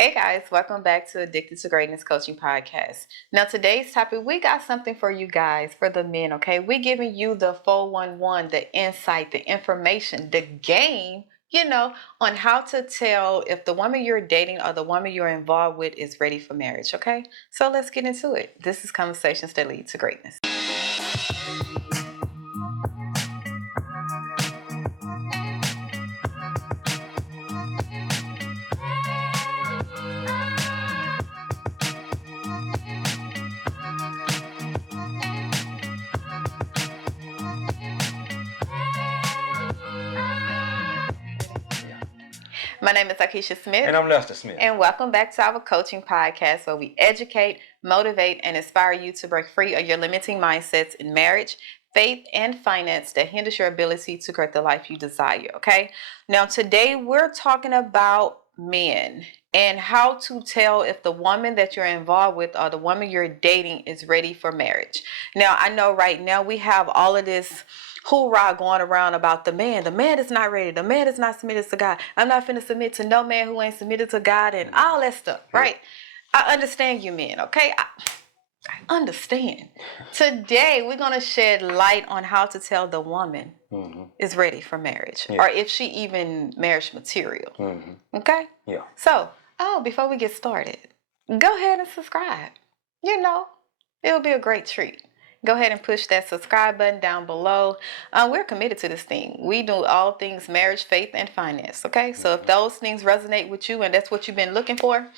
Hey guys, welcome back to Addicted to Greatness Coaching Podcast. Now today's topic, we got something for you guys, for the men, okay? We're giving you the 411, the insight, the information, the game, on how to tell if the woman you're dating or the woman you're involved with is ready for marriage, okay? So let's get into it. This is Conversations That Lead to Greatness. My name is Akeisha Smith. And I'm Lester Smith. And welcome back to our coaching podcast where we educate, motivate, and inspire you to break free of your limiting mindsets in marriage, faith, and finance that hinders your ability to create the life you desire, okay? Now, today we're talking about men and how to tell if the woman that you're involved with or the woman you're dating is ready for marriage. Now, I know right now we have all of this hoorah going around about the man. The man is not ready. The man is not submitted to God. I'm not finna submit to no man who ain't submitted to God and all that stuff, right? I understand you men, okay? I understand. Today, we're going to shed light on how to tell the woman is ready for marriage or if she even marriage material, okay? Yeah. So, before we get started, go ahead and subscribe. It'll be a great treat. Go ahead and push that subscribe button down below. We're committed to this thing. We do all things marriage, faith, and finance, okay? So if those things resonate with you and that's what you've been looking for,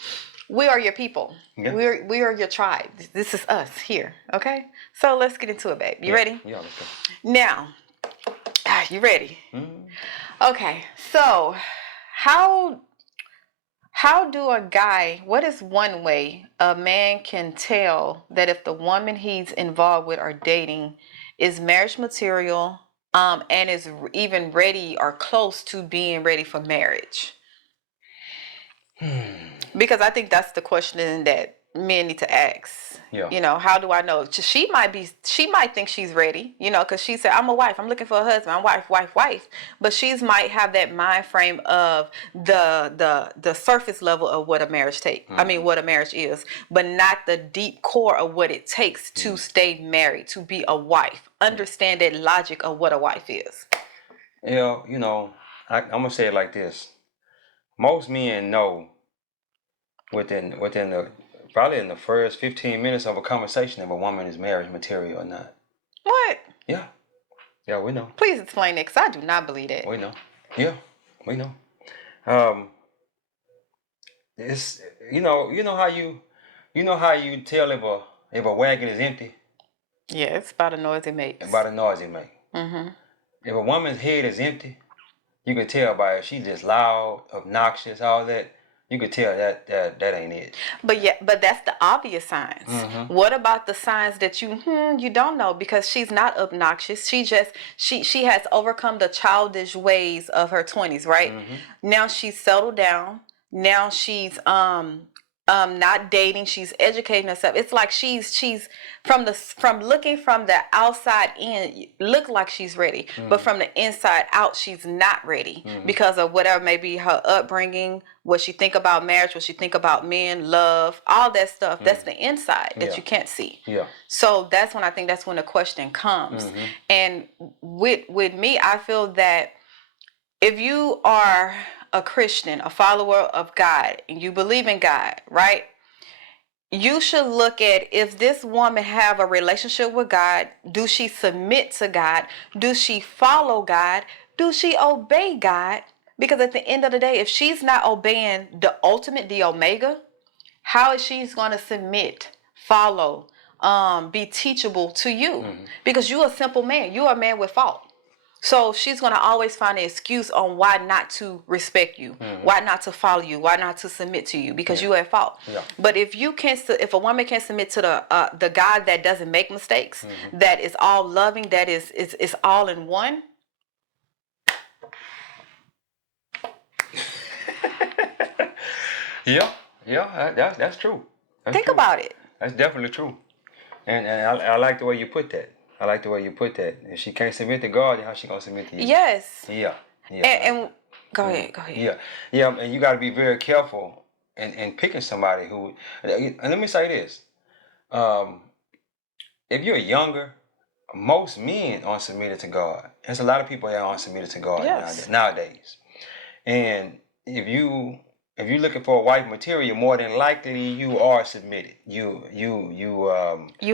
we are your people. Yeah. We are your tribe. This is us here, okay? So let's get into it, babe. You ready? Yeah, let's go. Now, you ready? Mm-hmm. Okay, so how do a guy, what is one way a man can tell that if the woman he's involved with or dating is marriage material and is even ready or close to being ready for marriage? Because I think that's the question that men need to ask. Yeah. How do I know? She might think she's ready, because she said, I'm a wife. I'm looking for a husband. I'm wife. But she's might have that mind frame of the surface level of what a marriage what a marriage is, but not the deep core of what it takes to stay married, to be a wife. Understand that logic of what a wife is. Yeah, I'm gonna say it like this. Most men know within the probably in the first 15 minutes of a conversation if a woman is marriage material or not. What? Yeah, we know. Please explain it, because I do not believe that. We know. Yeah, we know. It's you know how you tell if a wagon is empty. Yeah, it's about the noise it makes. About the noise it makes. If a woman's head is empty, you can tell by if she's just loud, obnoxious, all that. You could tell that ain't it. But that's the obvious signs. What about the signs that you don't know? Because she's not obnoxious. She has overcome the childish ways of her 20s, right? Now she's settled down. Now she's not dating. She's educating herself. It's like she's from looking from the outside in, look like she's ready, but from the inside out, she's not ready because of whatever may be her upbringing, what she think about marriage, what she think about men, love, all that stuff. That's the inside that you can't see. Yeah. So that's when the question comes. And with me, I feel that if you are a Christian, a follower of God, and you believe in God, right? You should look at if this woman have a relationship with God. Do she submit to God? Do she follow God? Do she obey God? Because at the end of the day, if she's not obeying the ultimate, the omega, how is she going to submit, follow, be teachable to you? Because you're a simple man. You're a man with fault. So she's going to always find an excuse on why not to respect you, why not to follow you, why not to submit to you, because you are at fault. Yeah. But if a woman can submit to the God that doesn't make mistakes, that is all loving, that is all in one. Yeah, that's true. Think about it. That's definitely true. And I like the way you put that. If she can't submit to God, then how she gonna submit to you? Yes. Yeah. And go ahead. Yeah, and you got to be very careful and picking somebody who, and let me say this, if you're younger, most men aren't submitted to God. There's a lot of people that aren't submitted to God Yes. nowadays. And if you're looking for a wife material, more than likely you are submitted. You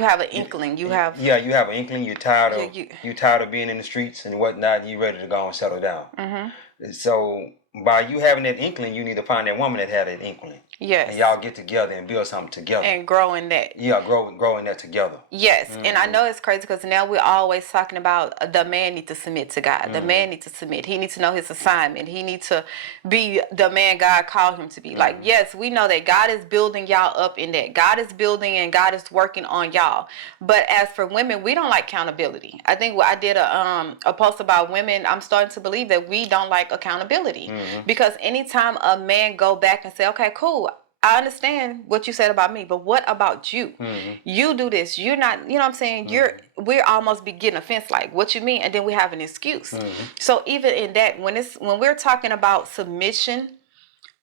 have an inkling. You have you have an inkling. You're tired of you. you're tired of being in the streets and whatnot. You ready to go and settle down. Mm-hmm. So by you having that inkling, you need to find that woman that had that inkling. Yes. And y'all get together and build something together. And grow in that. Yeah, grow in that together. Yes. Mm-hmm. And I know it's crazy because now we're always talking about the man needs to submit to God. Mm-hmm. The man needs to submit. He needs to know his assignment. He needs to be the man God called him to be. Mm-hmm. Like, yes, we know that God is building y'all up in that. God is building and God is working on y'all. But as for women, we don't like accountability. I think I did a post about women. I'm starting to believe that we don't like accountability. Mm-hmm. Because anytime a man go back and say, okay, cool, I understand what you said about me, but what about you? Mm-hmm. You do this. You're not, you know what I'm saying? Mm-hmm. We're almost getting offense, like, what you mean? And then we have an excuse. Mm-hmm. So even in that, when we're talking about submission,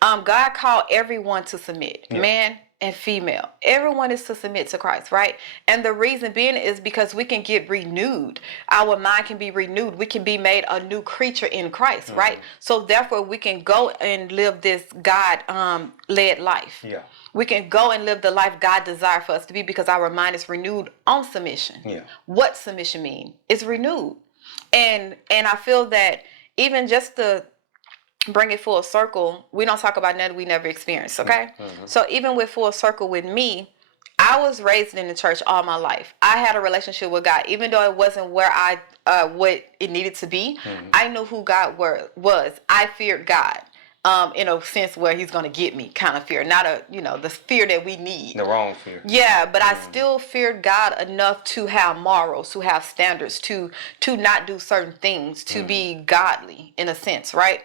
God called everyone to submit, man and female. Everyone is to submit to Christ, right? And the reason being is because we can get renewed. Our mind can be renewed. We can be made a new creature in Christ, mm-hmm. right? So therefore, we can go and live this God-led life. Yeah. We can go and live the life God desired for us to be because our mind is renewed on submission. Yeah. What submission mean? It's renewed. And I feel that even just the bring it full circle, we don't talk about nothing we never experienced, okay? Mm-hmm. So even with full circle with me, I was raised in the church all my life. I had a relationship with God, even though it wasn't where what it needed to be. Mm-hmm. I knew who God was. I feared God, in a sense where He's going to get me, kind of fear, not the fear that we need. The wrong fear. Yeah, but I still feared God enough to have morals, to have standards, to not do certain things, to be godly in a sense, right?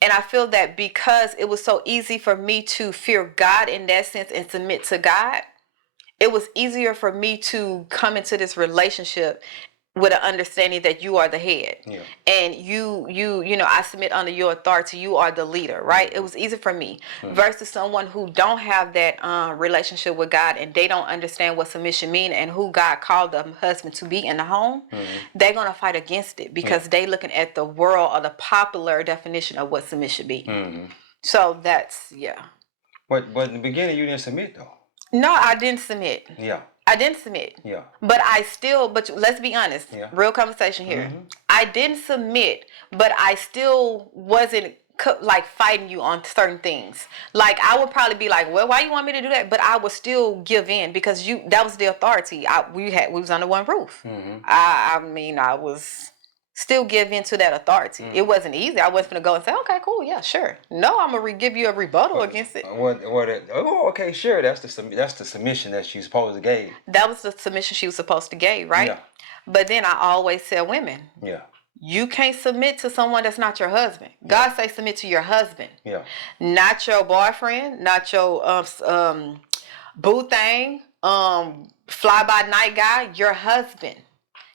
And I feel that because it was so easy for me to fear God in that sense and submit to God, it was easier for me to come into this relationship with an understanding that you are the head. Yeah. And I submit under your authority. You are the leader, right? Mm-hmm. It was easy for me versus someone who don't have that relationship with God and they don't understand what submission means and who God called the husband to be in the home. Mm-hmm. They're going to fight against it because they looking at the world or the popular definition of what submission be. Mm-hmm. So that's, But in the beginning, you didn't submit, though. No, I didn't submit. Yeah. I didn't submit. Yeah. But let's be honest. Yeah. Real conversation here. Mm-hmm. I didn't submit, but I still wasn't like fighting you on certain things. Like I would probably be like, well, why you want me to do that? But I would still give in because that was the authority. We was under one roof. Mm-hmm. I was still give in to that authority. Mm-hmm. It wasn't easy. I wasn't going to go and say, okay, cool, yeah, sure. No, I'm going to give you a rebuttal against it. Okay, sure. That's the submission that she's supposed to give. That was the submission she was supposed to give, right? Yeah. But then I always tell women, you can't submit to someone that's not your husband. God say submit to your husband. Yeah. Not your boyfriend, not your boo thing, fly-by-night guy, your husband.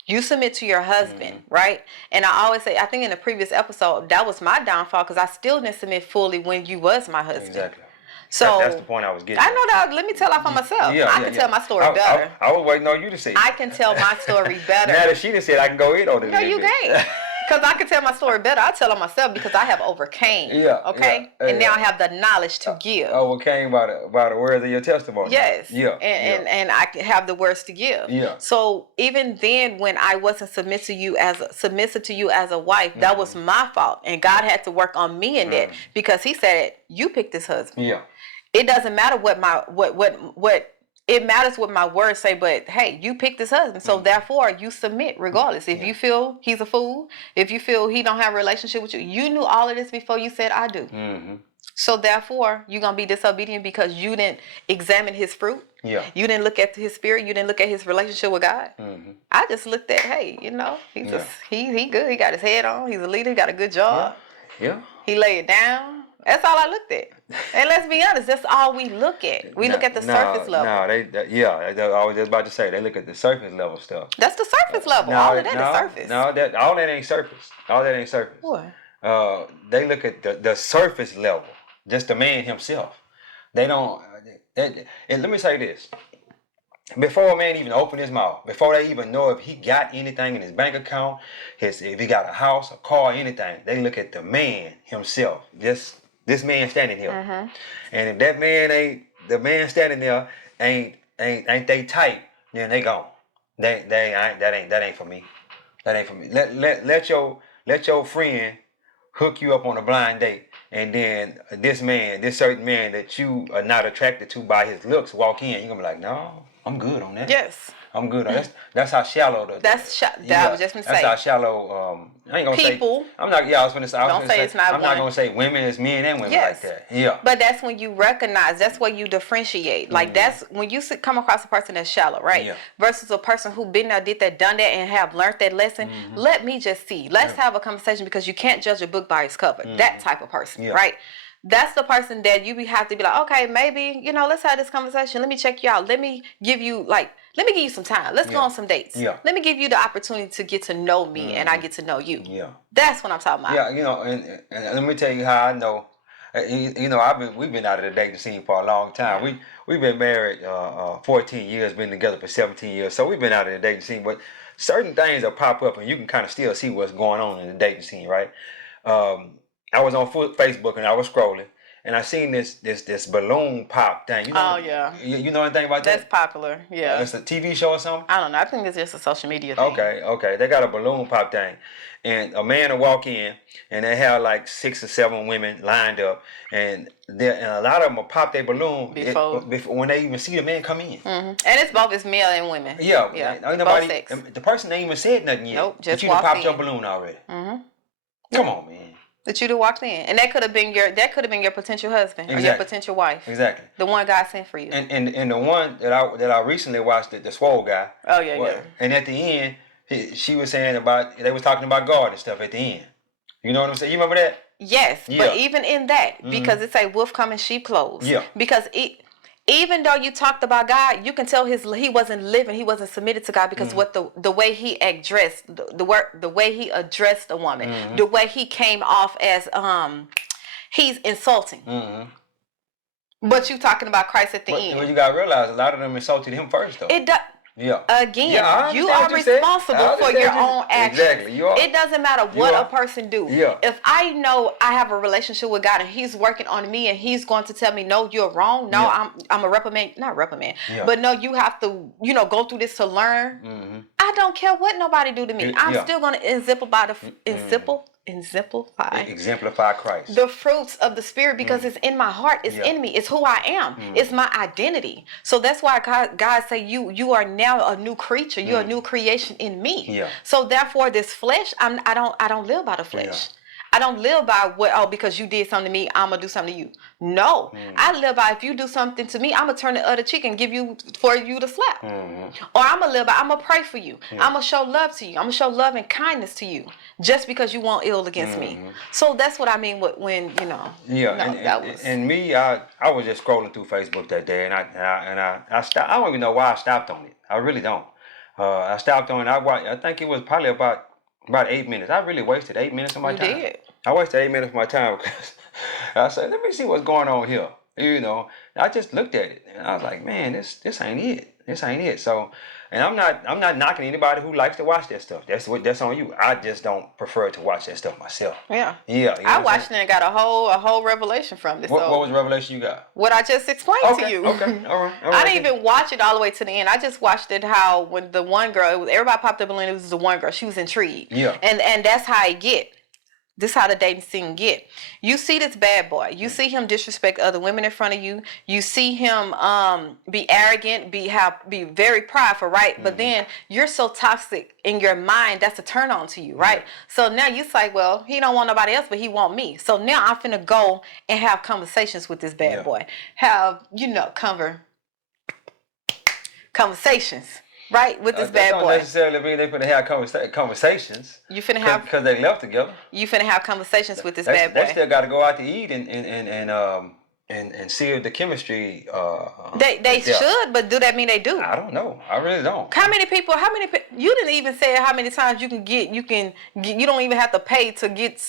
You submit to your husband, right? And I always say, I think in the previous episode, that was my downfall because I still didn't submit fully when you was my husband. Exactly. So that's the point I was getting. I know that. Let me tell off on myself. I can tell my story better. I was waiting on you to say it. I can tell my story better. Now that she done said I can go in on it. No, you can't. Because I can tell my story better. I tell it myself because I have overcame. Yeah. Okay? Yeah, and now I have the knowledge to give. Overcame by the words of your testimony. Yes. Yeah. And I have the words to give. Yeah. So even then when I wasn't submissive to you as a wife, that was my fault. And God had to work on me in that because He said, you picked this husband. Yeah. It doesn't matter what it matters what my words say, but hey, you picked this husband, so therefore you submit regardless. If you feel he's a fool, if you feel he don't have a relationship with you, you knew all of this before you said I do. Mm-hmm. So therefore, you're gonna be disobedient because you didn't examine his fruit. Yeah. You didn't look at his spirit. You didn't look at his relationship with God. Mm-hmm. I just looked at, hey, he's he good. He got his head on. He's a leader. He got a good job. Yeah. He laid it down. That's all I looked at. And let's be honest, that's all we look at. We look at the surface level. I was just about to say, they look at the surface level stuff. That's the surface level. All of that is surface. All that ain't surface. All that ain't surface. What? They look at the surface level, just the man himself. They don't. And let me say this: before a man even open his mouth, before they even know if he got anything in his bank account, if he got a house, a car, anything, they look at the man himself. This man standing here, and if that man ain't the man standing there ain't they tight, then they gone. That ain't for me. That ain't for me. Let your friend hook you up on a blind date, and then this certain man that you are not attracted to by his looks walk in, you're gonna be like, no, I'm good on that. Yes. I'm good on that. That's how shallow the. That I was just gonna That's say. how shallow. I ain't gonna People. say. I'm not. Yeah, I was gonna say. Don't say it's not I'm not gonna say women is men and women Yes. like that. Yeah. But that's when you recognize. That's where you differentiate. Like that's when you come across a person that's shallow, right? Yeah. Versus a person who been there, did that, done that, and have learned that lesson. Let me just see. Let's have a conversation because you can't judge a book by its cover. That type of person, right? That's the person that you have to be like, okay, maybe, let's have this conversation. Let me check you out. Let me give you some time. Let's go on some dates. Yeah. Let me give you the opportunity to get to know me and I get to know you. Yeah. That's what I'm talking about. Yeah, and let me tell you how I know. We've been out of the dating scene for a long time. Yeah. We've been married 14 years, been together for 17 years. So we've been out of the dating scene, but certain things will pop up and you can kind of still see what's going on in the dating scene, right? I was on Facebook and I was scrolling and I seen this balloon pop thing. Oh yeah. You know anything about that? That's popular. Yeah. It's a TV show or something? I don't know. I think it's just a social media thing. Okay. They got a balloon pop thing. And a man will walk in and they have like 6 or 7 women lined up and a lot of them will pop their balloon before when they even see the man come in. And it's male and women. Yeah. Ain't Nobody, both sex. the person ain't even said nothing yet. Nope, just but you done walked popped your in. balloon already. Come on, man. That you'd have walked in, and that could have been your potential husband or your potential wife. Exactly. The one God sent for you. And the one that I recently watched, the swole guy. Oh yeah. And at the end, she was saying they was talking about God and stuff at the end. You know what I'm saying? You remember that? Yes, but even in that, because it's a wolf come in sheep clothes. Yeah. Because even though you talked about God, you can tell he wasn't living, he wasn't submitted to God because what the way he addressed the way he addressed the woman, the way he came off as he's insulting. But you talking about Christ at the end. But you gotta realize a lot of them insulted him first though. It does. Yeah. Again, you are are responsible for your own actions. Exactly. You are. It doesn't matter what a person do. Yeah. If I know I have a relationship with God and he's working on me and he's going to tell me, no, you're wrong. No, I'm a reprimand, not reprimand. Yeah. But no, you have to, go through this to learn. I don't care what nobody do to me. I'm still going to exemplify Christ. The fruits of the Spirit because it's in my heart. It's in me. It's who I am. It's my identity. So that's why God say you are now a new creature. You're a new creation in me. Yeah. So therefore, this flesh, I don't live by the flesh. Yeah. I don't live by because you did something to me, I'm gonna do something to you. No, I live by if you do something to me, I'm gonna turn the other cheek and give you for you to slap. Or I'm gonna live by I'm gonna pray for you. I'm gonna show love to you. I'm gonna show love and kindness to you just because you want ill against me. So that's what I mean when Yeah, and me, I was just scrolling through Facebook that day, and I stopped. I don't even know why I stopped on it. I really don't. I stopped on it. I think it was probably about 8 minutes. I really wasted 8 minutes of my time. You did. I wasted 8 minutes of my time because I said, let me see what's going on here. I just looked at it and I was like, man, this ain't it. This ain't it. So, and I'm not knocking anybody who likes to watch that stuff. That's on you. I just don't prefer to watch that stuff myself. Yeah. Yeah. I watched it and got a whole revelation from this. What was the revelation you got? What I just explained to you. Okay. All right. I didn't even watch it all the way to the end. I just watched it how when the one girl, everybody popped up balloon, it was the one girl. She was intrigued. Yeah. And that's how it get. This is how the dating scene get. You see this bad boy. You see him disrespect other women in front of you. You see him be arrogant, be very prideful, right? But then you're so toxic in your mind, that's a turn on to you, right? So now you say, well, he don't want nobody else, but he want me. So now I'm finna go and have conversations with this bad boy. Have, conversations. Right, with this bad boy. That don't necessarily mean they finna have conversations. You finna have because they left together. You finna have conversations with this bad boy. They still got to go out to eat and and see if the chemistry. They is there. should, but do that mean they do? I don't know. I really don't. How many people? You didn't even say how many times you can get. You don't even have to pay to get.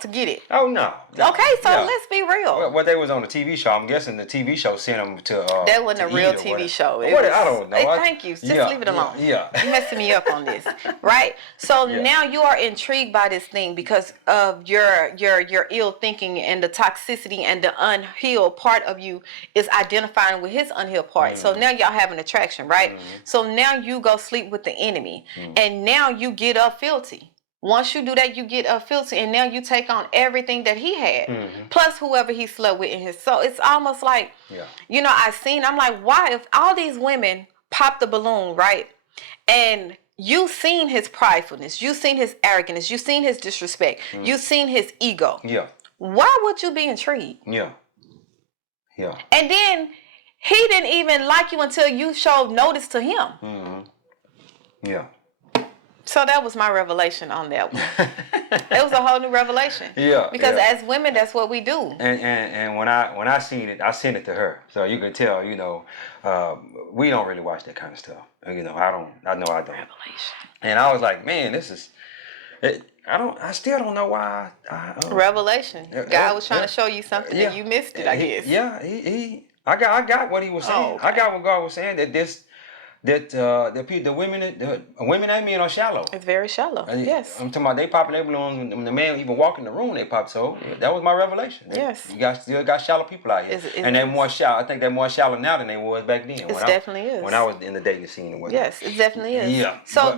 To get it. Oh no. Okay, so Yeah. let's be real. Well, they was on the TV show. I'm guessing the TV show sent them to. That wasn't to a real eat or TV whatever. show. I don't know. Hey, thank you. Just leave it alone. Yeah. You're messing me up on this, right? So now you are intrigued by this thing because of your ill thinking and the toxicity and the unhealed part of you is identifying with his unhealed part. So now y'all have an attraction, right? So now you go sleep with the enemy, and now you get up filthy. Once you do that, you get up filthy, and now you take on everything that he had, plus whoever he slept with in his. So it's almost like, I'm like, why if all these women pop the balloon, right? And you seen his pridefulness, you seen his arrogance, you seen his disrespect, you seen his ego. Yeah. Why would you be intrigued? Yeah. Yeah. And then he didn't even like you until you showed notice to him. Yeah. So that was my revelation on that one. It was a whole new revelation. Yeah. Because as women, that's what we do. And when I seen it, I sent it to her. So you can tell, we don't really watch that kind of stuff. I know I don't. Revelation. And I was like, man, this is. I still don't know why. Revelation. God was trying to show you something and you missed it, I guess. Yeah. I got what he was saying. Oh, okay. I got what God was saying the women ain't being shallow. It's very shallow. Yes. I'm talking about they popping their balloons when the man even walk in the room they pop. So that was my revelation. Yes. You still got shallow people out here, and they're more shallow. I think they're more shallow now than they was back then. It definitely is. When I was in the dating scene. Yes, it definitely is. Yeah. So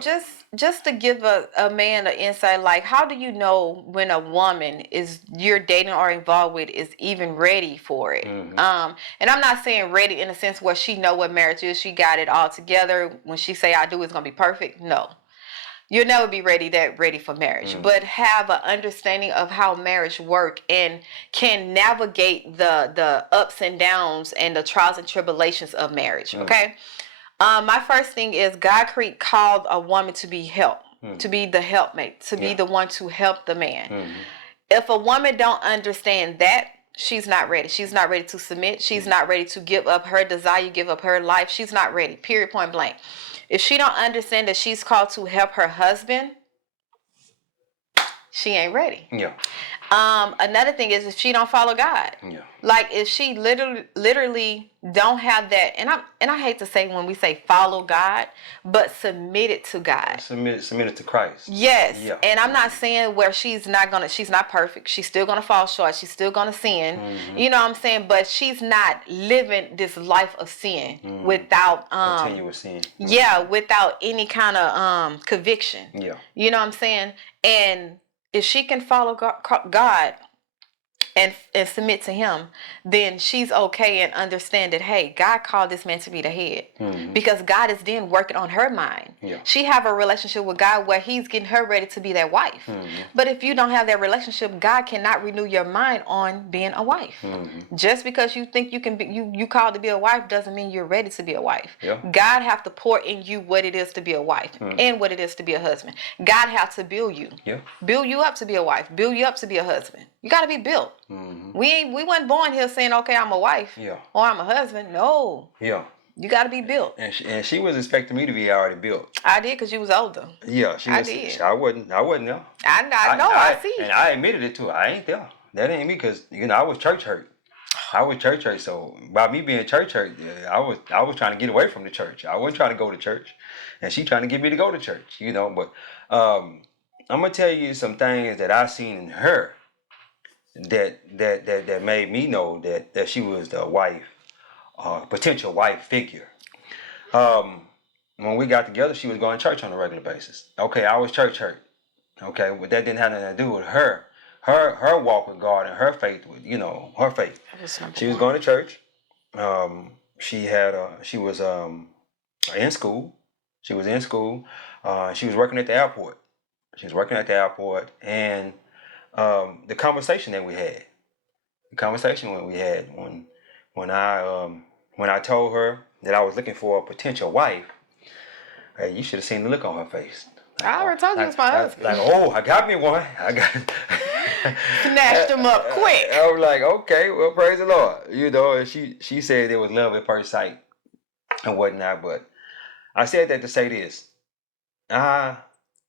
just to give a man an insight, like how do you know when a woman you're dating or involved with is even ready for it? And I'm not saying ready in the sense where she know what marriage is, she got it all together. When she say I do, it's gonna be perfect. No, you'll never be ready for marriage, but have an understanding of how marriage work and can navigate the ups and downs and the trials and tribulations of marriage. Okay. My first thing is God called a woman to be to be the helpmate, to be the one to help the man. If a woman don't understand that, she's not ready. She's not ready to submit. She's not ready to give up her desire, give up her life. She's not ready, period, point blank. If she don't understand that she's called to help her husband, she ain't ready. Yeah. Another thing is if she don't follow God. Yeah. Like if she literally don't have that, and I hate to say when we say follow God, but submit it to God. Submit it to Christ. Yes. Yeah. And I'm not saying where she's not perfect. She's still gonna fall short. She's still gonna sin. You know what I'm saying? But she's not living this life of sin without continuous sin. Yeah, without any kind of conviction. Yeah. You know what I'm saying? And if she can follow God and submit to him, then she's okay and understand that, hey, God called this man to be the head because God is then working on her mind. Yeah. She have a relationship with God where he's getting her ready to be that wife. But if you don't have that relationship, God cannot renew your mind on being a wife. Just because you think you can be, you called to be a wife doesn't mean you're ready to be a wife. Yeah. God have to pour in you what it is to be a wife and what it is to be a husband. God have to build you. Yeah. Build you up to be a wife. Build you up to be a husband. You got to be built. We weren't born here saying, okay, I'm a wife or I'm a husband. No. Yeah. You got to be built. And she was expecting me to be already built. I did because you was older. Yeah, I did. I wasn't there. I see. And I admitted it too. I ain't there. That ain't me because I was church hurt. So by me being church hurt, I was trying to get away from the church. I wasn't trying to go to church, and she trying to get me to go to church. But I'm gonna tell you some things that I seen in her that made me know that she was the wife, potential wife figure. When we got together, she was going to church on a regular basis. Okay, I was church hurt. Okay, but that didn't have nothing to do with her walk with God and her faith with her faith. She was going to church. She was in school. She was in school. She was working at the airport. And the conversation that we had, when I told her that I was looking for a potential wife, hey, you should have seen the look on her face. I already told you it was my husband. I got me one. Snatched him up quick. I was like, okay, well, praise the Lord. You know, and she said it was love at first sight and whatnot. But I said that to say this. I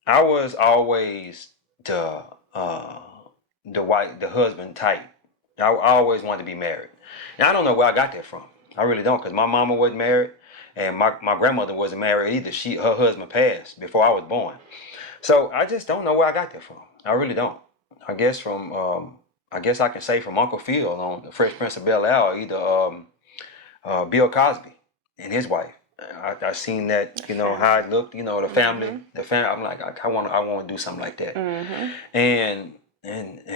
was always the husband type. I always wanted to be married. And I don't know where I got that from. I really don't, because my mama wasn't married, and my grandmother wasn't married either. Her husband passed before I was born. So I just don't know where I got that from. I really don't. I guess I guess I can say from Uncle Phil on the Fresh Prince of Bel-Air, or either Bill Cosby and his wife. I seen that, how it looked, the family, I'm like, I want to do something like that. And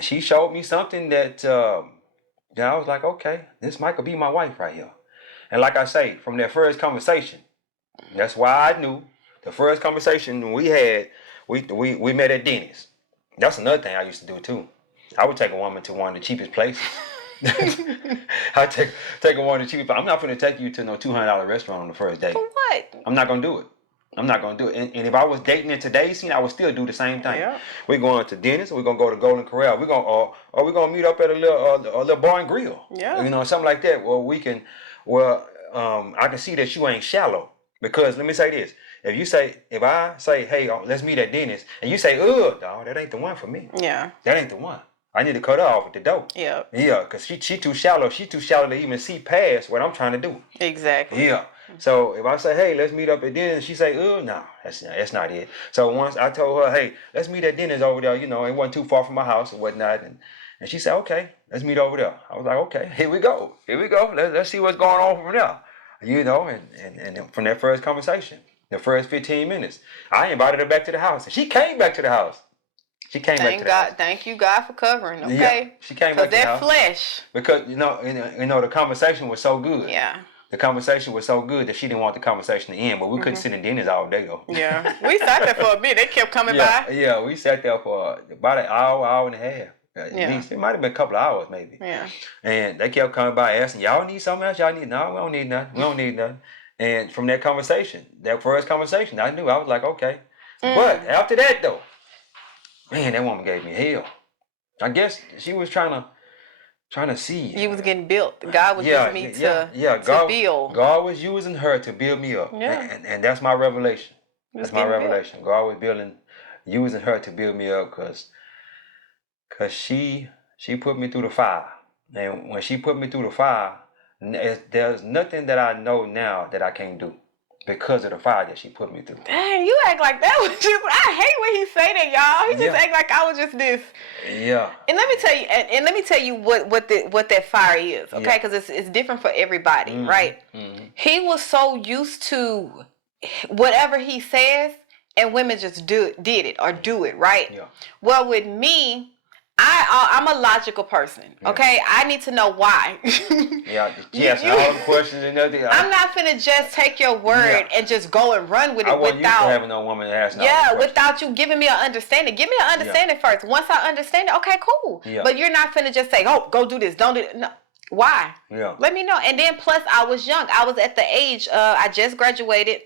she showed me something that I was like, okay, this might could be my wife right here. And like I say, from that first conversation, that's why I knew the first conversation we had, we met at Denny's. That's another thing I used to do too. I would take a woman to one of the cheapest places. I take a woman to the cheapest. I'm not going to take you to no $200 restaurant on the first date. For what? I'm not going to do it. I'm not going to do it. And if I was dating in today's scene, I would still do the same thing. Yeah. We're going to Denny's. We're going to go to Golden Corral. We're going or we're going to meet up at a little bar and grill. Yeah. Something like that. I can see that you ain't shallow. Because let me say this. If I say, hey, let's meet at Denny's, and you say, dog, that ain't the one for me. Yeah. That ain't the one. I need to cut her off at the door. Yeah. Yeah, because she too shallow. She too shallow to even see past what I'm trying to do. Exactly. Yeah. So if I say, hey, let's meet up at Denny's, she say, no, that's not it. So once I told her, hey, let's meet at Denny's over there, it wasn't too far from my house and whatnot. And she said, okay, let's meet over there. I was like, okay, here we go. Let's see what's going on from there. And from that first conversation, the first 15 minutes, I invited her back to the house. And she came back to the house. Thank you, God, for covering. Okay. Yeah, she came back to the house. Flesh. Because the conversation was so good. Yeah. The conversation was so good that she didn't want the conversation to end, but we couldn't sit in Denny's all day though. Yeah. We sat there for a bit. They kept coming by. Yeah, we sat there for about an hour and a half. At least. It might have been a couple of hours maybe. Yeah. And they kept coming by asking, y'all need something else? No, we don't need nothing. We don't need nothing. And from that conversation, that first conversation, I knew. I was like, okay. But after that though, man, that woman gave me hell. I guess she was trying to see. You was getting built. God was using me to build. God was using her to build me up. Yeah. And that's my revelation. That's my revelation. God was using her to build me up because she put me through the fire. And when she put me through the fire, there's nothing that I know now that I can't do. Because of the fire that she put me through. Dang, you act like that was just. I hate when he say that, y'all. He just act like I was just this. Yeah. And let me tell you, what that fire is, okay? Because it's different for everybody, right? Mm-hmm. He was so used to whatever he says, and women just did it or do it, right? Yeah. Well, with me, I'm a logical person, okay? I need to know why. Yes, all the questions and everything. I'm not finna just take your word and just go and run with it without having no woman ask. Without you giving me an understanding. Give me an understanding first. Once I understand it, okay, cool. Yeah. But you're not finna just say, go do this, don't do it. No. Why? Yeah. Let me know. And then plus, I was young. I was at the age. I just graduated.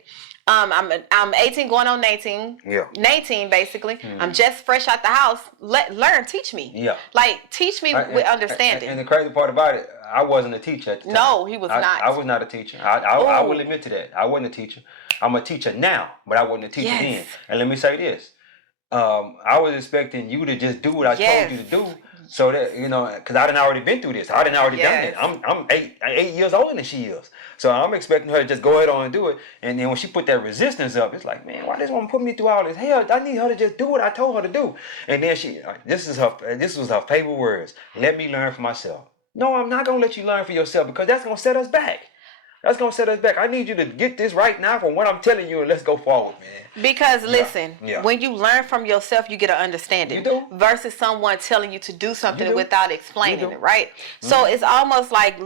I'm 18 going on 19. Yeah. 19 basically. Mm-hmm. I'm just fresh out the house. Learn, teach me. Yeah. Like teach me with understanding. And the crazy part about it, I wasn't a teacher at the time. No, he was not. I was not a teacher. I will admit to that. I wasn't a teacher. I'm a teacher now, but I wasn't a teacher then. And let me say this. I was expecting you to just do what I told you to do. So that, because I done already been through this. I done already done it. I'm 8 years older than she is. So I'm expecting her to just go ahead on and do it. And then when she put that resistance up, it's like, man, why does this woman put me through all this hell? I need her to just do what I told her to do. And then this was her favorite words. Let me learn for myself. No, I'm not going to let you learn for yourself because that's going to set us back. That's going to set us back. I need you to get this right now from what I'm telling you and let's go forward, man. Because listen, when you learn from yourself, you get an understanding. You do. Versus someone telling you to do something without explaining it, right? Mm-hmm. So it's almost like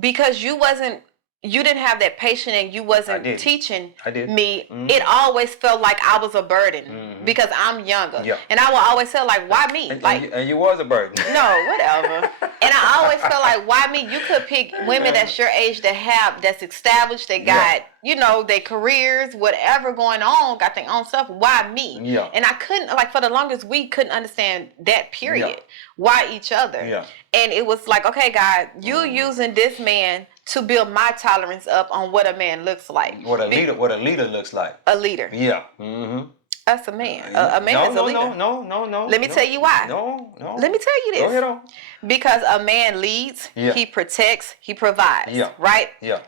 because you wasn't you didn't have that patience and you wasn't didn't. teaching I did. me, it always felt like I was a burden because I'm younger. Yeah. And I would always feel like, why me? And you was a burden. No, whatever. And I always felt like, why me? You could pick women that's your age that's established, they got, their careers, whatever going on, got their own stuff. Why me? Yeah. And I couldn't, for the longest, we couldn't understand that period. Yeah. Why each other? Yeah. And it was like, okay, God, you using this man to build my tolerance up on what a man looks like. What a leader looks like. A leader. Yeah. Mm-hmm. That's a man. A man is a leader. No. Let me tell you why. No. Let me tell you this. Go ahead on. Because a man leads, he protects, he provides. Yeah. Right? Yeah.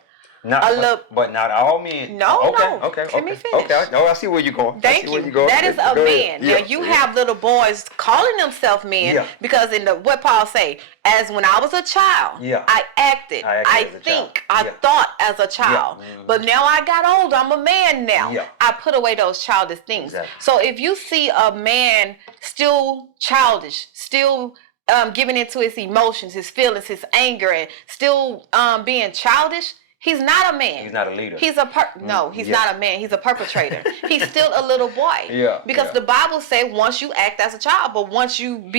But not all men. No. Okay. Let me finish. Okay. No, I see where you're going. Thank you. That is a man. Yeah. Now you have little boys calling themselves men because in what Paul say, as when I was a child, I acted, I think, I thought as a child. Yeah. But now I got older, I'm a man now. Yeah. I put away those childish things. Exactly. So if you see a man still childish, still giving into his emotions, his feelings, his anger, and still being childish, he's not a man. He's not a leader. He's not a man. He's a perpetrator. He's still a little boy. Yeah. Because the Bible says once you act as a child, but once you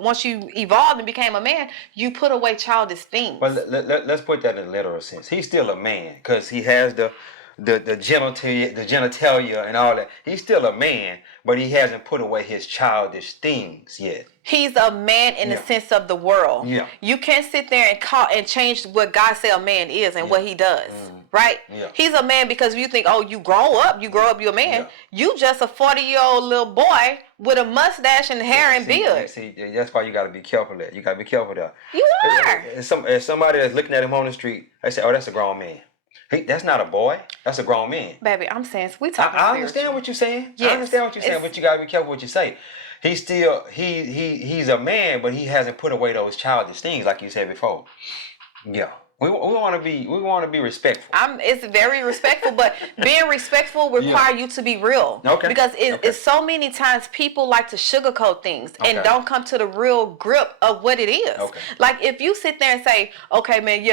once you evolved and became a man, you put away childish things. But let's put that in a literal sense. He's still a man because he has the genitalia and all that. He's still a man, but he hasn't put away his childish things yet. He's a man in the sense of the world. Yeah. You can't sit there and change what God said a man is and what he does. Right? Yeah. He's a man because you think, you grow up, you're a man. Yeah. You just a 40-year-old little boy with a mustache and hair and beard. See, that's why you got to be careful there. You got to be careful there. You are. If somebody that's looking at him on the street, they say, that's a grown man. That's not a boy. That's a grown man. Baby, I'm saying we talking. I understand what you're saying. Yes. I understand what you're saying, but you gotta be careful what you say. He's still he's a man, but he hasn't put away those childish things like you said before. Yeah. We want to be respectful. It's very respectful, but being respectful require you to be real. Okay. Because it's so many times people like to sugarcoat things and don't come to the real grip of what it is. Okay. Like if you sit there and say, "Okay, man,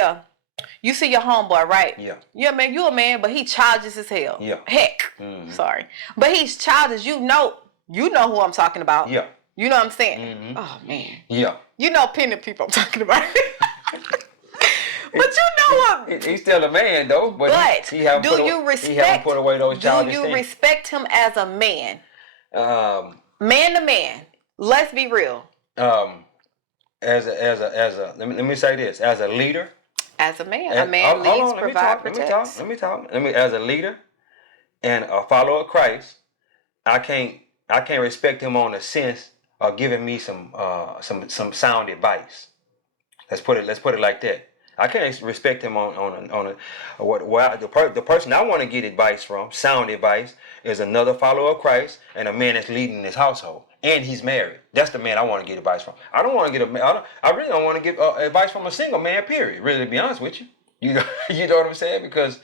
you see your homeboy, right? Yeah, man, you a man, but he childish as hell. Yeah. Heck. Sorry. But he's childish. You know who I'm talking about. Yeah. You know what I'm saying? Mm-hmm. Oh, man. Yeah. You know plenty of people I'm talking about. But you know what? He's still a man, though. But he haven't put away those childish things. Do you respect him as a man? Man to man. Let's be real. Let me say this. As a leader. As a man. A man leads, provides, protects. Let me talk. As a leader and a follower of Christ, I can't respect him on the sense of giving me some sound advice. Let's put it like that. I can't respect him the person I want to get advice from, sound advice, is another follower of Christ and a man that's leading his household. And he's married. That's the man I want to get advice from. I really don't want to get advice from a single man, period. Really, to be honest with you. You know what I'm saying? Because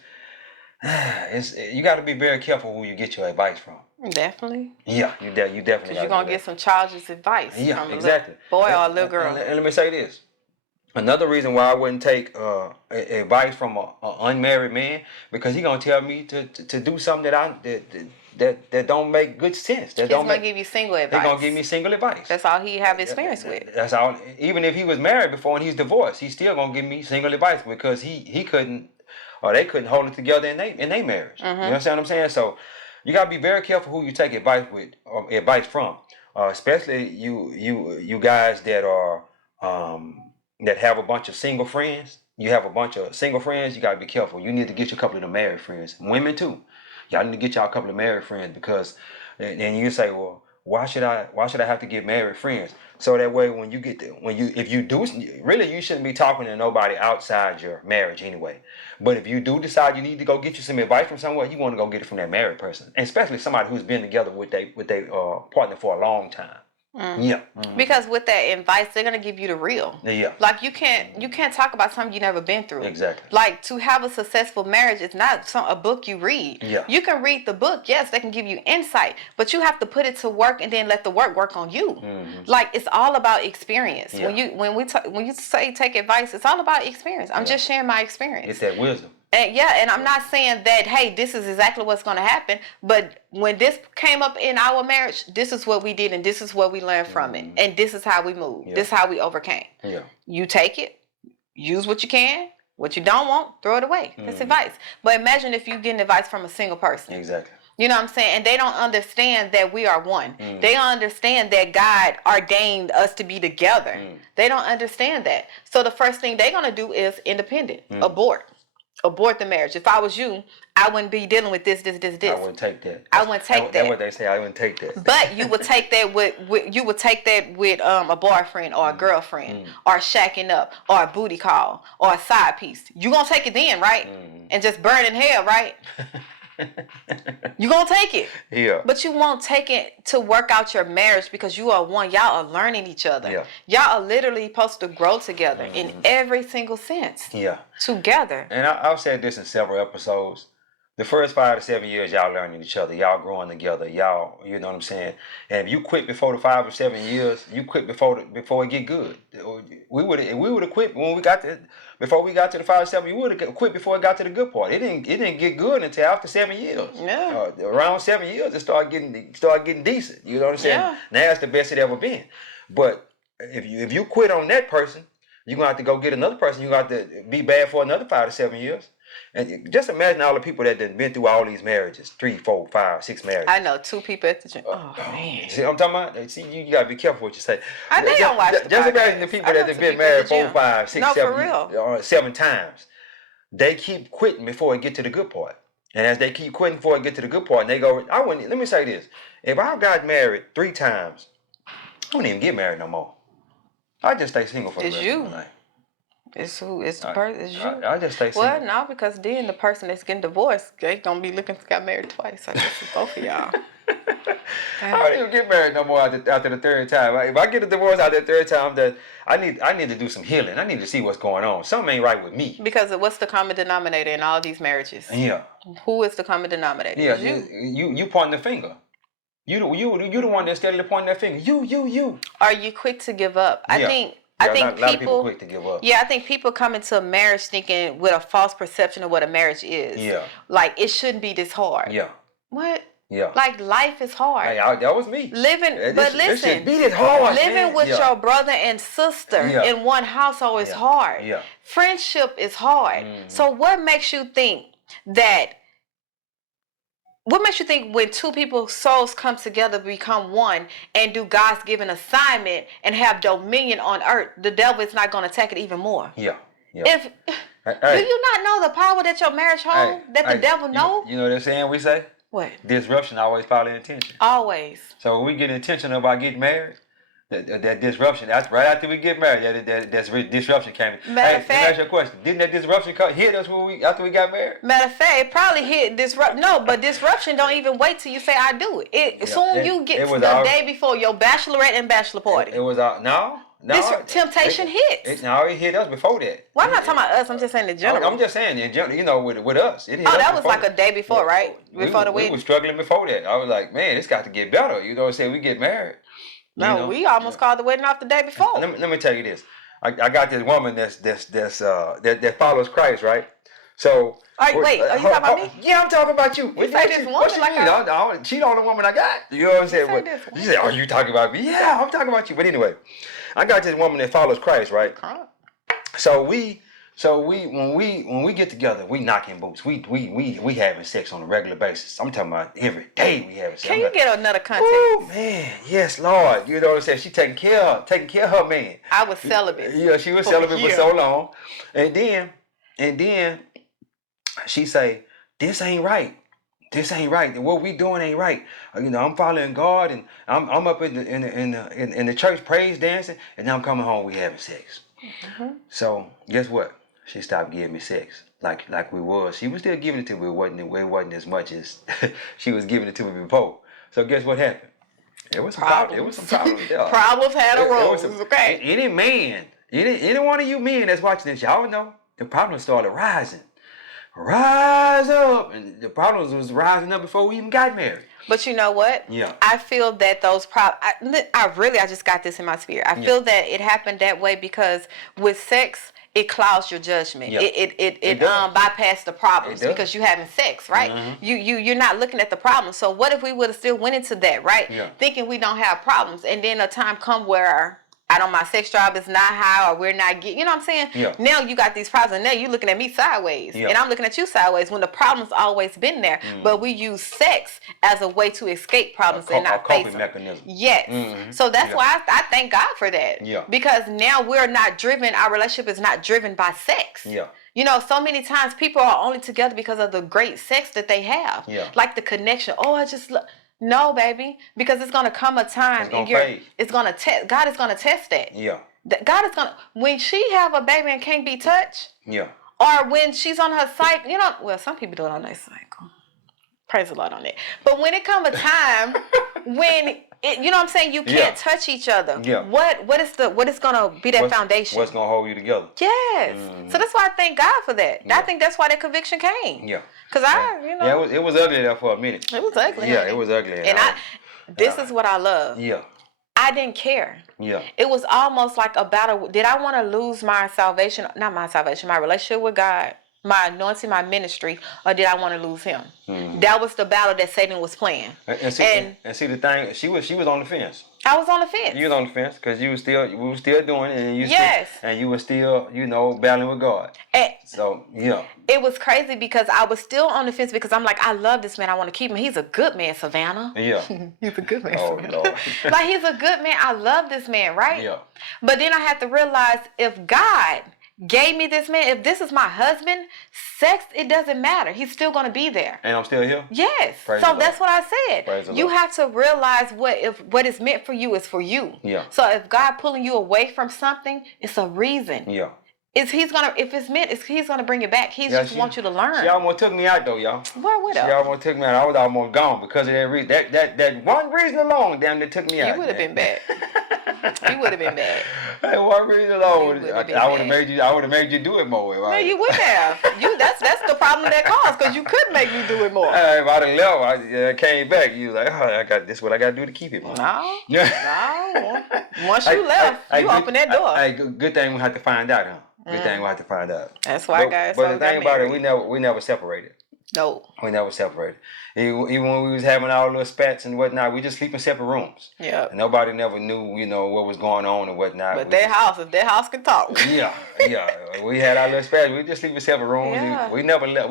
you got to be very careful who you get your advice from. Definitely. Yeah, you definitely. Because you're going to get some childish advice from a little boy or a little girl. And let me say this. Another reason why I wouldn't take advice from an unmarried man, because he's going to tell me to do something that don't make good sense. He's going to give you single advice. They're going to give me single advice. That's all he have experience with. That's all. Even if he was married before and he's divorced, he's still going to give me single advice because he couldn't, or they couldn't hold it together in their marriage. You understand what I'm saying? So you got to be very careful who you take advice with, or advice from, especially you guys that are that have a bunch of single friends. You have a bunch of single friends. You got to be careful. You need to get you a couple of the married friends. Women too. Y'all need to get y'all a couple of married friends, because then you say, well, why should I have to get married friends? So that way when you shouldn't be talking to nobody outside your marriage anyway. But if you do decide you need to go get you some advice from somewhere, you want to go get it from that married person, and especially somebody who's been together with their partner for a long time. Yeah. Because with that advice, they're gonna give you the real. Yeah. Like you can't talk about something you never been through. Exactly. Like to have a successful marriage is not a book you read. Yeah. You can read the book, yes, they can give you insight, but you have to put it to work and then let the work on you. Like it's all about experience. Yeah. When you say take advice, it's all about experience. I'm just sharing my experience. It's that wisdom. And I'm not saying that, hey, this is exactly what's going to happen. But when this came up in our marriage, this is what we did and this is what we learned from it. And this is how we moved. Yeah. This is how we overcame. Yeah. You take it, use what you can. What you don't want, throw it away. That's advice. But imagine if you getting advice from a single person. Exactly. You know what I'm saying? And they don't understand that we are one. They don't understand that God ordained us to be together. They don't understand that. So the first thing they're going to do is independent. Abort the marriage. If I was you, I wouldn't be dealing with this. I wouldn't take that. I wouldn't take that. That's what they say. I wouldn't take that. But you would take that with a boyfriend or a girlfriend or shacking up or a booty call or a side piece. You gonna take it then, right? And just burn in hell, right? You gonna take it. Yeah. But you won't take it to work out your marriage because you are one. Y'all are learning each other. Yeah. Y'all are literally supposed to grow together in every single sense. Yeah. Together. And I've said this in several episodes. The first 5 to 7 years, y'all learning each other. Y'all growing together. Y'all, you know what I'm saying? And if you quit before the 5 or 7 years, you quit before it get good. We would have quit when before we got to the 5 or 7. We would have quit before it got to the good part. It didn't get good until after 7 years. Yeah. Around 7 years, it started getting decent. You know what I'm saying? Yeah. Now it's the best it ever been. But if you quit on that person, you're gonna have to go get another person. You're gonna have to be bad for another 5 to 7 years. And just imagine all the people that have been through all these marriages, 3, 4, 5, 6 marriages. I know 2 people at the gym. Oh man. See what I'm talking about? See, you gotta be careful what you say. They don't watch the Just imagine podcast. the people I that know have some been people at married the 4, gym. 5, 6, No, 7, for real. 7 times. They keep quitting before it get to the good part. And as they keep quitting before it get to the good part, and they go, let me say this. If I got married 3 times, I wouldn't even get married no more. I just stay single for the rest of my life. It's the person. It's you. I just stay single. Well, no, because then the person that's getting divorced, they gonna be looking to get married twice. I guess it's both of y'all. I don't even get married no more after the 3rd time. If I get a divorce after the 3rd time, that I need to do some healing. I need to see what's going on. Something ain't right with me. Because what's the common denominator in all these marriages? Yeah. Who is the common denominator? Yeah. It's You pointing the finger. You the one that's steadily pointing that finger. You. Are you quick to give up? I think a lot of people quick to give up. Yeah, I think people come into a marriage thinking with a false perception of what a marriage is. Yeah. Like it shouldn't be this hard. Yeah. What? Yeah. Like life is hard. Hey, that was me. Listen, this beat it hard. Living with your brother and sister in one household is hard. Yeah. Friendship is hard. So what makes you think that? What makes you think when 2 people's souls come together, become one, and do God's given assignment and have dominion on earth, the devil is not going to attack it even more? Yeah. Yeah. Do you not know the power that your marriage holds? That the devil knows? You know what they're saying? We say what? Disruption always follows intention. Always. So when we get intentional about getting married, that disruption, that's right after we get married, that's disruption came. Matter of fact, let me ask you a question. Didn't that disruption hit us after we got married? Matter of fact, it probably hit disruption. No, but disruption don't even wait till you say I do it. Soon you get the day before your bachelorette and bachelor party. It was no. This temptation hits. It hit us before that. Well, I'm not talking about us. I'm just saying in general. I'm just saying in general. You know, with us, it hit us. That was like a day before, right? Before the wedding. We were struggling before that. I was like, man, it's got to get better. You know what I'm saying? We get married. No, we almost called the wedding off the day before. Let me tell you this. I got this woman that follows Christ, right? So. Wait, are you talking about me? Yeah, I'm talking about you. You say this woman like she the only woman I got. You know what I'm saying? You say, are you talking about me? Yeah, I'm talking about you. But anyway, I got this woman that follows Christ, right? So when we get together, we knocking boots. We having sex on a regular basis. I'm talking about every day we having sex. Can you get another context? Oh man, yes, Lord. You know what I'm saying? She taking care of her man. I was celibate. Yeah, she was celibate for so long, and then she say, "This ain't right. This ain't right. What we doing ain't right. You know, I'm following God, and I'm up in the church praise dancing, and now I'm coming home. We having sex. So guess what? She stopped giving me sex like we was. She was still giving it to me. It wasn't as much as she was giving it to me before. So guess what happened? It was some problems. It was some problems there. Problems had It arose. was some- Okay. Any man, any one of you men that's watching this, y'all know the problems started rising. Rise up, and the problems was rising up before we even got married. But you know what? Yeah. I feel that those I just got this in my spirit. I feel that it happened that way because with sex, it clouds your judgment. Yeah. It does. bypass the problems It does. because you having sex, right? Mm-hmm. You're not looking at the problem. So what if we would have still went into that, right? Yeah. Thinking we don't have problems, and then a time come where my sex drive is not high, or we're not getting, you know what I'm saying? Yeah. Now you got these problems, and now you're looking at me sideways, Yeah. and I'm looking at you sideways when the problem's always been there. But we use sex as a way to escape problems and A not face coping them. mechanism. Yes. Mhm. So that's Yeah. why I thank God for that. Yeah. Because now we're not driven, our relationship is not driven by sex. Yeah. You know, so many times people are only together because of the great sex that they have. Yeah. Like the connection. Oh, I just no, baby, because it's gonna come a time It's gonna and fade. it's gonna test. God is gonna test that. Yeah. God is gonna, when she have a baby and can't be touched, Yeah. or when she's on her cycle, you know, well, some people do it on their cycle. Praise the Lord on that. But when it come a time when it, you know what I'm saying, you can't touch each other. Yeah. What is gonna be that foundation? What's gonna hold you together? Yes. So that's why I thank God for that. Yeah. I think that's why that conviction came. Yeah. Cause Yeah, it was ugly there for a minute. it was ugly. Yeah, honey. it was ugly. And this is what I love. Yeah. I didn't care. Yeah. It was almost like a battle. Did I want to lose my salvation? Not my salvation, my relationship with God, my anointing, my ministry, or did I want to lose him? Mhm. That was the battle that Satan was playing. And see the thing, she was on the fence. I was on the fence. You was on the fence because we were still doing it, and you were still, battling with God. And So yeah. it was crazy because I was still on the fence because I'm like, I love this man. I want to keep him. He's a good man, Savannah. Yeah. He's a good man, Oh Savannah. Lord. Like, he's a good man. I love this man, right? Yeah. But then I had to realize if God gave me this man, if this is my husband, sex, it doesn't matter. He's still going to be there. And I'm still here. Yes. Praise So the that's Lord. what I said. Praise the You Lord. have to realize what is meant for you is for you. Yeah. So if God pulling you away from something, it's a reason. Yeah. If it's meant, he's gonna bring it back. He just wants you to learn. She almost took me out though, y'all. Where would She have? almost took me out. I was almost gone because of that reason. That one reason alone, damn, that took me out. You would have been bad. You would have been bad. That one reason alone, You would've been I would have bad. made you. I would have made you do it more. No, Right? you wouldn't have. That's the problem that caused because you could make me do it more. If I'd have left, I came back. You was like, I got this. What I got to do to keep it, man. No. Yeah. No. Once you left, you opened that door. Good thing we had to find out, huh? Good thing we had to find out. That's why guys. But the thing about it, we never separated. No. We never separated. Even when we was having our little spats and whatnot, we just sleep in separate rooms. Yeah. And nobody never knew, what was going on and whatnot. But if that house can talk. Yeah. We had our little spats. We just sleep in separate rooms. Yeah. We never left.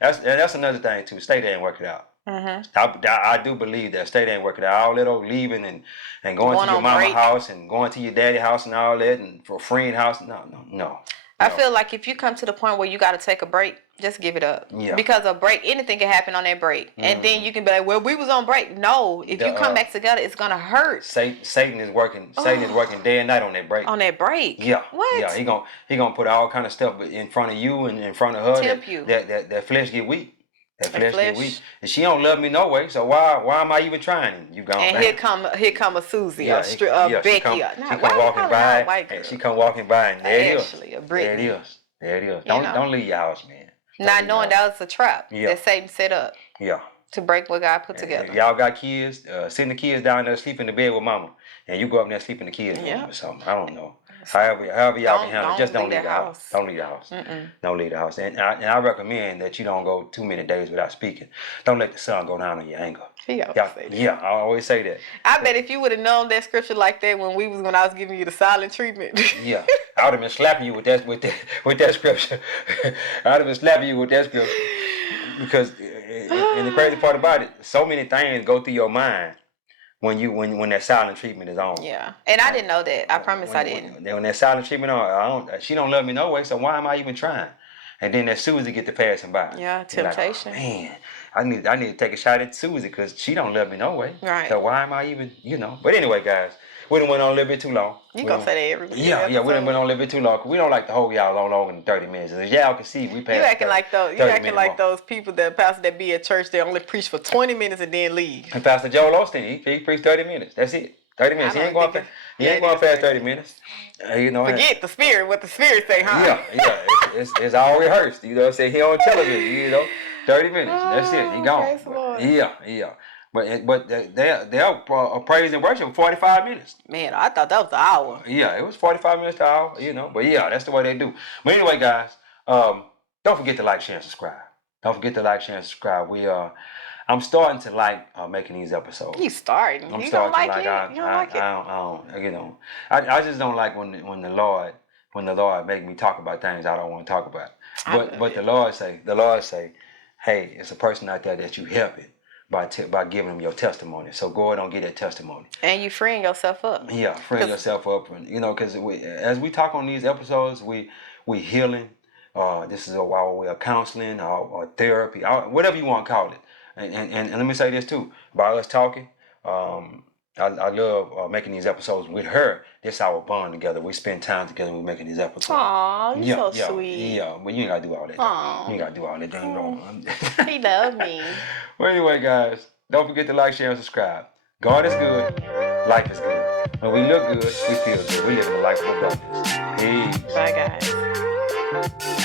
That's another thing too. State ain't work it out. Mm-hmm. I do believe that state ain't working out. All that old leaving and going Going to your on mama's break. house and going to your daddy house and all that and for a friend house. No. I feel like if you come to the point where you got to take a break, just give it up. Yeah. Because a break, anything can happen on that break. And then you can be like, well, we was on break. No, if you come back together, it's going to hurt. Satan is working. Satan is working day and night on that break. On that break. Yeah. What? Yeah. He gonna put all kind of stuff in front of you and in front of her. Tempt you. That flesh get weak. That flesh get flesh. weak. And she don't love me no way. So why am I even trying? You gone. And here come a Susie, a she Becky. come Nah, walking why by. a white girl? And she come walking by, and there Ashley, it a is. Brittany. There it is. You know? Don't leave your house, man. Don't Not leave knowing your that was a trap Yeah. that Satan set up Yeah. to break what God put If together. y'all got kids, send the kids down there sleep in the bed with mama, and you go up there and sleep in the kids' room Yeah. or something. I don't know. However y'all can handle it, just don't leave the house. house. Don't leave the house. Mm-mm. Don't leave the house. And I recommend that you don't go too many days without speaking. Don't let the sun go down on your anger. He always Yeah, say that. yeah, I always say that. I bet if you would have known that scripture like that when I was giving you the silent treatment. Yeah, I would have been slapping you with that scripture. I would have been slapping you with that scripture because, and the crazy part about it, so many things go through your mind when that silent treatment is on. Yeah, and I didn't know that. I promise I didn't. When that silent treatment on, she don't love me no way. So why am I even trying? and then that Susie get to passing by. Yeah, You're like, oh, temptation. man, I need to take a shot at Susie because she don't love me no way. Right. So why am I even, But anyway, guys, we done went on a little bit too long. You gonna say that every Yeah, we done went on a little bit too long. We don't like to hold y'all on longer than 30 minutes. As y'all can see, we passed. You acting like those. You acting like those people pastor that be at church. They only preach for 20 minutes and then leave. And Pastor Joel Osteen, he preached 30 minutes. That's it. 30 minutes. He ain't going past 30 minutes. Forget the spirit. What the spirit say, huh? Yeah. It's all rehearsed. You know what I'm saying? He on television. 30 minutes. That's it. He gone. Praise the Lord. Yeah. But they'll praise and worship for 45 minutes. Man, I thought that was an hour. Yeah, it was 45 minutes to an hour. But yeah, that's the way they do. But anyway, guys, don't forget to like, share, and subscribe. Don't forget to like, share, and subscribe. I'm starting to like making these episodes. You starting? I'm you starting don't to like it? You don't like it? I just don't like when the Lord make me talk about things I don't want to talk about. But the Lord say, hey, it's a person out there that you helping by giving them your testimony. So go ahead and get that testimony. And you freeing yourself up. Yeah, freeing yourself up, because as we talk on these episodes, we healing. This is our way of counseling or therapy, whatever you want to call it. And let me say this too, by us talking, I love making these episodes with her. This is our bond together. We spend time together when we're making these episodes. Aw, you're so sweet. Yeah, but you ain't got to do all that. Aww. You ain't got to do all that. Dang wrong. He love me. Well, anyway, guys, don't forget to like, share, and subscribe. God is good. Life is good. When we look good, we feel good. We live in a life of abundance. Peace. Bye, guys.